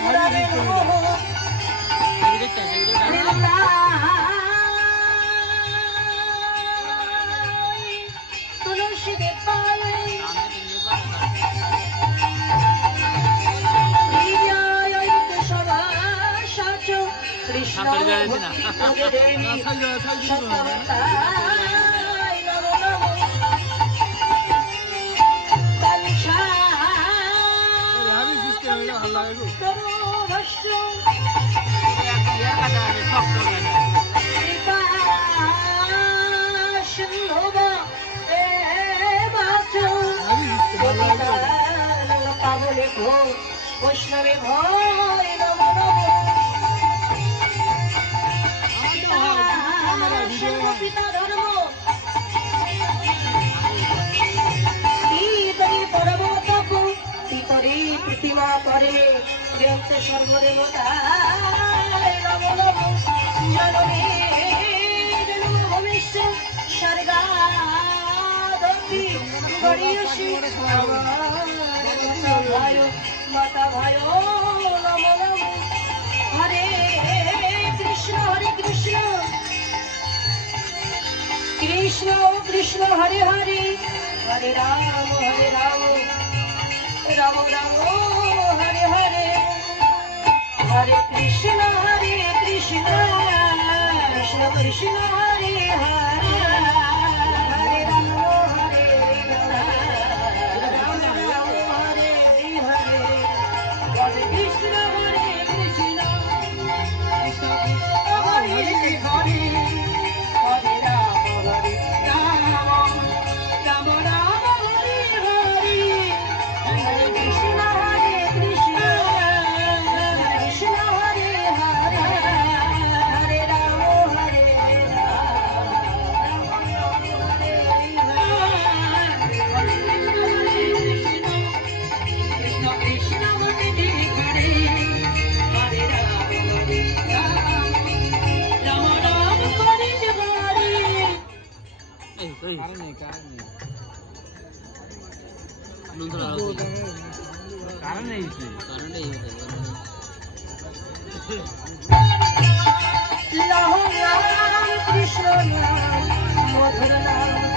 গুরাবে নমঃ তুলসী দেবায় কৃষ্ণ বৈষ্ণবে ভয় নমো নমো পিতা ধর্ম পর্বতক পিতরে প্রতিমা করে গ্রন্থ সর্বদেবতায় নমো নমো জনমে জন্ম ভবিষ্য স্বর্গাদপি গরিয়সি মাতা ভাই নমো নমো হরে কৃষ্ণ কৃষ্ণ কৃষ্ণ হরে হরে হরে রাম রাম রাম হরে হরে হরে কৃষ্ণ কৃষ্ণ কৃষ্ণ হরে হরে হরে রাম হরে রাম রাম হরে হরে হরে কৃষ্ণ কৃষ্ণ কৃষ্ণ হরে হরে হরে রাম রাম রাম হরে হরে হরে কৃষ্ণ কৃষ্ণ কৃষ্ণ হরে হরে হরে রাম হরে রাম রাম হরে হরে কৃষ্ণ কৃষ্ণ হরে হরে হরে রাম রাম রাম হরে হরে कारण नहीं कृष्ण मधुर नाम